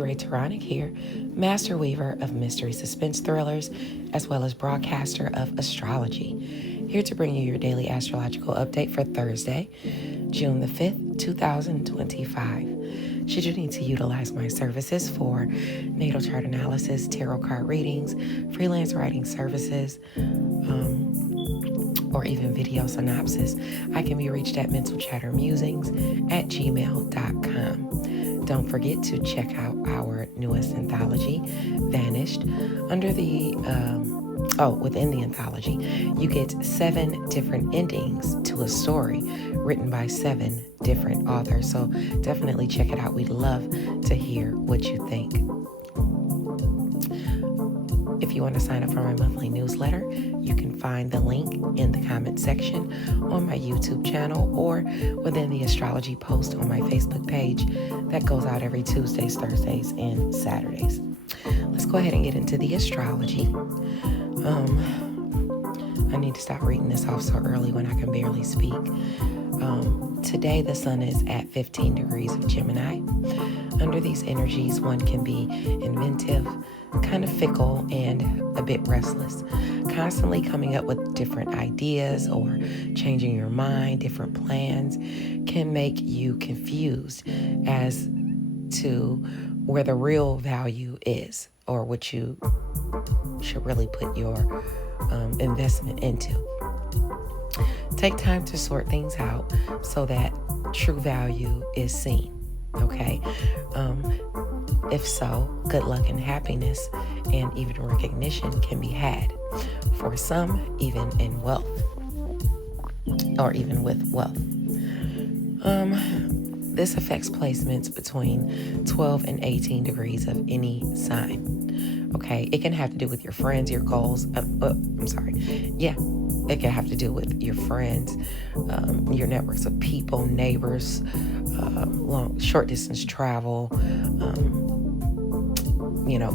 Taronic here, master weaver of mystery suspense thrillers, as well as broadcaster of Astrology, here to bring you your daily astrological update for Thursday, June the 5th, 2025. Should you need to utilize my services for natal chart analysis, tarot card readings, freelance writing services, or even video synopsis, I can be reached at mentalchattermusings@gmail.com. Don't forget to check out our newest anthology, VANIISHED. Within the anthology, you get 7 different endings to a story written by 7 different authors. So definitely check it out. We'd love to hear what you think. If you want to sign up for my monthly newsletter, you can find the link in the comment section on my YouTube channel or within the astrology post on my Facebook page that goes out every Tuesdays, Thursdays, and Saturdays. Let's go ahead and get into the astrology. I need to stop reading this off so early when I can barely speak. Today, the sun is at 15 degrees of Gemini. Under these energies, one can be inventive, kind of fickle, and a bit restless, constantly coming up with different ideas or changing your mind. Different plans can make you confused as to where the real value is or what you should really put your investment into. Take time to sort things out so that true value is seen. Okay. If so, good luck and happiness and even recognition can be had. For some, even in wealth, or even with wealth. This affects placements between 12 and 18 degrees of any sign. Okay, it can have to do with your friends, your goals. It can have to do with your friends, your networks of people, neighbors, short distance travel,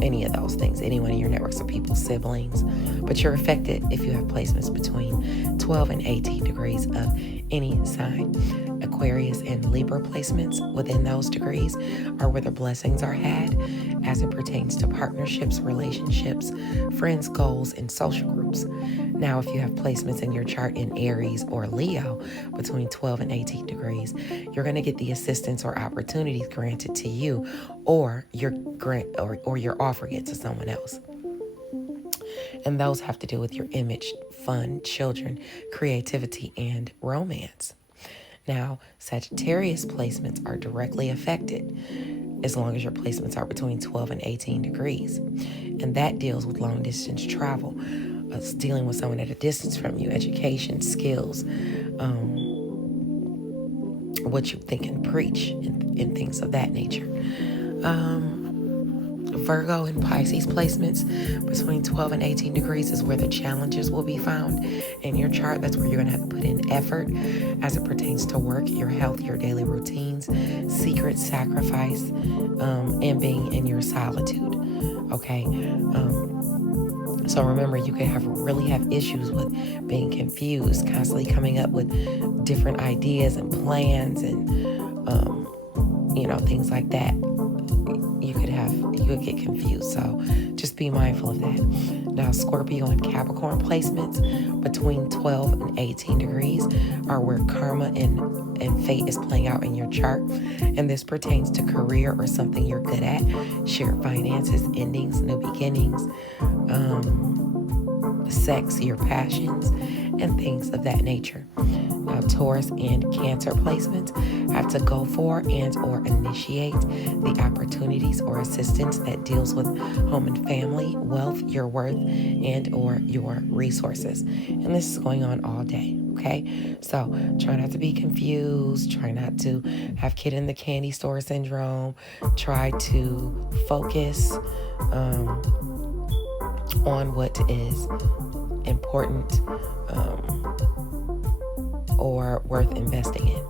any of those things, anyone in your networks of people, siblings. But you're affected if you have placements between 12 and 18 degrees of any sign. Aquarius and Libra placements within those degrees are where the blessings are had as it pertains to partnerships, relationships, friends, goals, and social groups. Now, if you have placements in your chart in Aries or Leo between 12 and 18 degrees, you're going to get the assistance or opportunities granted to you, or you're offering it to someone else. And those have to do with your image, fun, children, creativity, and romance. Now, Sagittarius placements are directly affected as long as your placements are between 12 and 18 degrees. And that deals with long distance travel, dealing with someone at a distance from you, education, skills, what you think and preach, and things of that nature. Virgo and Pisces placements between 12 and 18 degrees is where the challenges will be found in your chart. That's where you're going to have to put in effort as it pertains to work, your health, your daily routines, secret sacrifice, and being in your solitude. Okay. So remember, you can really have issues with being confused, constantly coming up with different ideas and plans and, things like that. You could get confused. So just be mindful of that. Now, Scorpio and Capricorn placements between 12 and 18 degrees are where karma and fate is playing out in your chart. And this pertains to career or something you're good at, shared finances, endings, new beginnings, sex, your passions, and things of that nature. Now, Taurus and Cancer placements have to go for and or initiate the opportunities or assistance that deals with home and family, wealth, your worth, and or your resources. And this is going on all day. Okay, so try not to be confused. Try not to have kid in the candy store syndrome. Try to focus on what is important or worth investing in.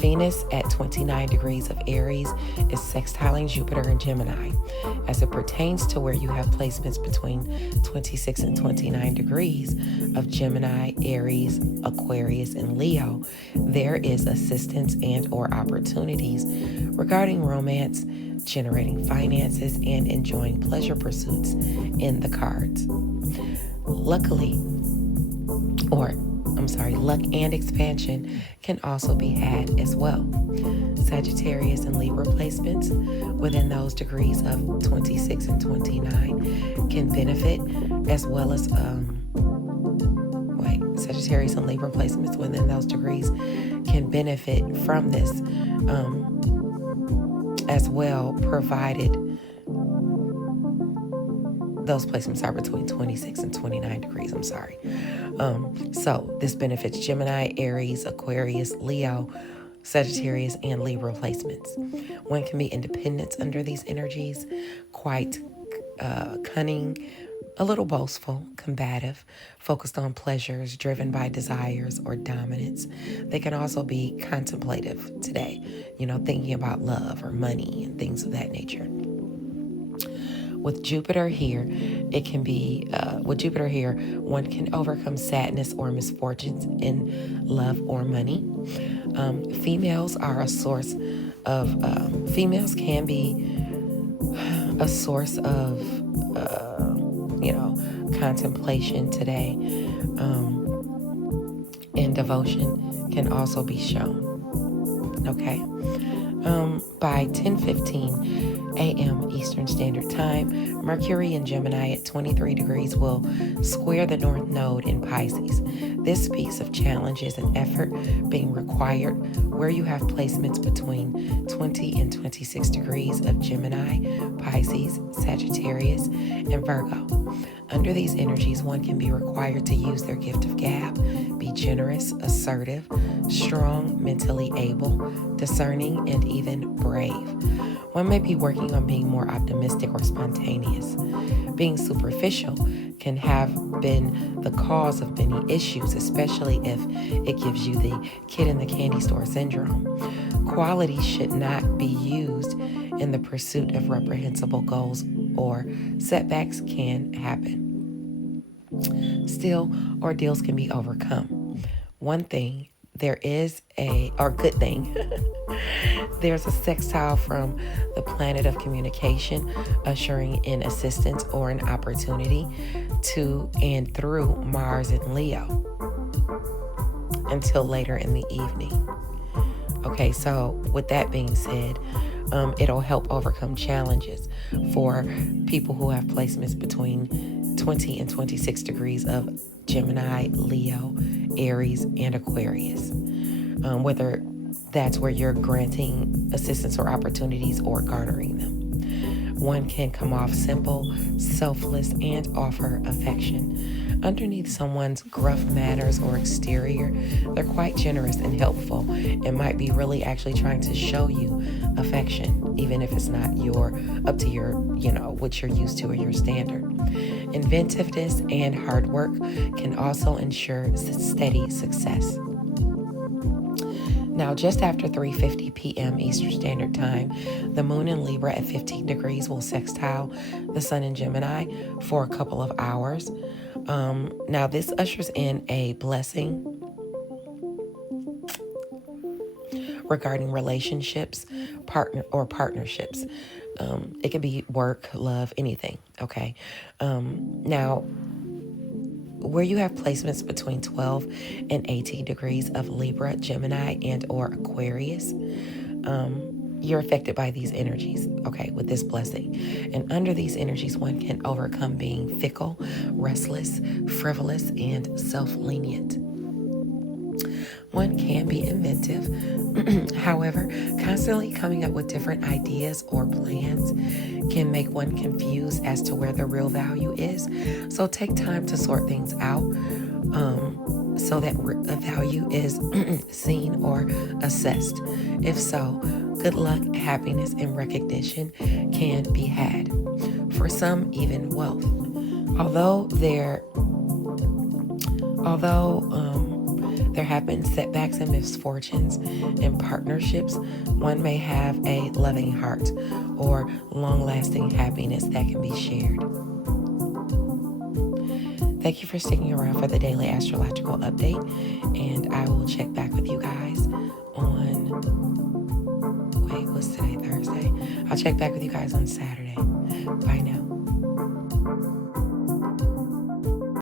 Venus at 29 degrees of Aries is sextiling Jupiter in Gemini. As it pertains to where you have placements between 26 and 29 degrees of Gemini, Aries, Aquarius, and Leo, there is assistance and or opportunities regarding romance, generating finances, and enjoying pleasure pursuits in the cards. Luck and expansion can also be had as well. Sagittarius and Libra placements within those degrees of 26 and 29 can benefit, as well as Sagittarius and Libra placements within those degrees can benefit from this as well, provided those placements are between 26 and 29 degrees. So this benefits Gemini, Aries, Aquarius, Leo, Sagittarius, and Libra placements. One can be independent under these energies, quite cunning, a little boastful, combative, focused on pleasures, driven by desires or dominance. They can also be contemplative today, thinking about love or money and things of that nature. With Jupiter here, one can overcome sadness or misfortunes in love or money. Females can be a source of, contemplation today. And devotion can also be shown. Okay. By 10:15 a.m. Eastern Standard Time, Mercury in Gemini at 23 degrees will square the North Node in Pisces. This speaks of challenges and effort being required where you have placements between 20 and 26 degrees of Gemini, Pisces, Sagittarius, and Virgo. Under these energies, one can be required to use their gift of gab, be generous, assertive, strong, mentally able, discerning, and even brave. One may be working on being more optimistic or spontaneous. Being superficial can have been the cause of many issues, especially if it gives you the kid in the candy store syndrome. Qualities should not be used in the pursuit of reprehensible goals, or setbacks can happen. Still, ordeals can be overcome. Good thing, there's a sextile from the planet of communication, ushering in assistance or an opportunity to and through Mars and Leo until later in the evening. Okay, so with that being said, it'll help overcome challenges for people who have placements between 20 and 26 degrees of Gemini, Leo, Aries, and Aquarius. Whether that's where you're granting assistance or opportunities or garnering them. One can come off simple, selfless, and offer affection. Underneath someone's gruff manners or exterior, they're quite generous and helpful and might be really actually trying to show you affection, even if it's not up to your, what you're used to or your standard. Inventiveness and hard work can also ensure steady success. Now, just after 3:50 p.m. Eastern Standard Time, the moon in Libra at 15 degrees will sextile the sun in Gemini for a couple of hours. Now, this ushers in a blessing regarding relationships, partnerships. It could be work, love, anything, okay? Now, where you have placements between 12 and 18 degrees of Libra, Gemini, and or Aquarius, you're affected by these energies, okay, with this blessing. And under these energies, one can overcome being fickle, restless, frivolous, and self-lenient. One can be inventive. However, constantly coming up with different ideas or plans can make one confused as to where the real value is. So take time to sort things out so that the value is seen or assessed. If so, good luck, happiness, and recognition can be had. For some, even wealth. Although There have been setbacks and misfortunes in partnerships. One may have a loving heart or long-lasting happiness that can be shared. Thank you for sticking around for the daily astrological update, and I will check back with you guys on, what's today, Thursday? I'll check back with you guys on Saturday. Bye now.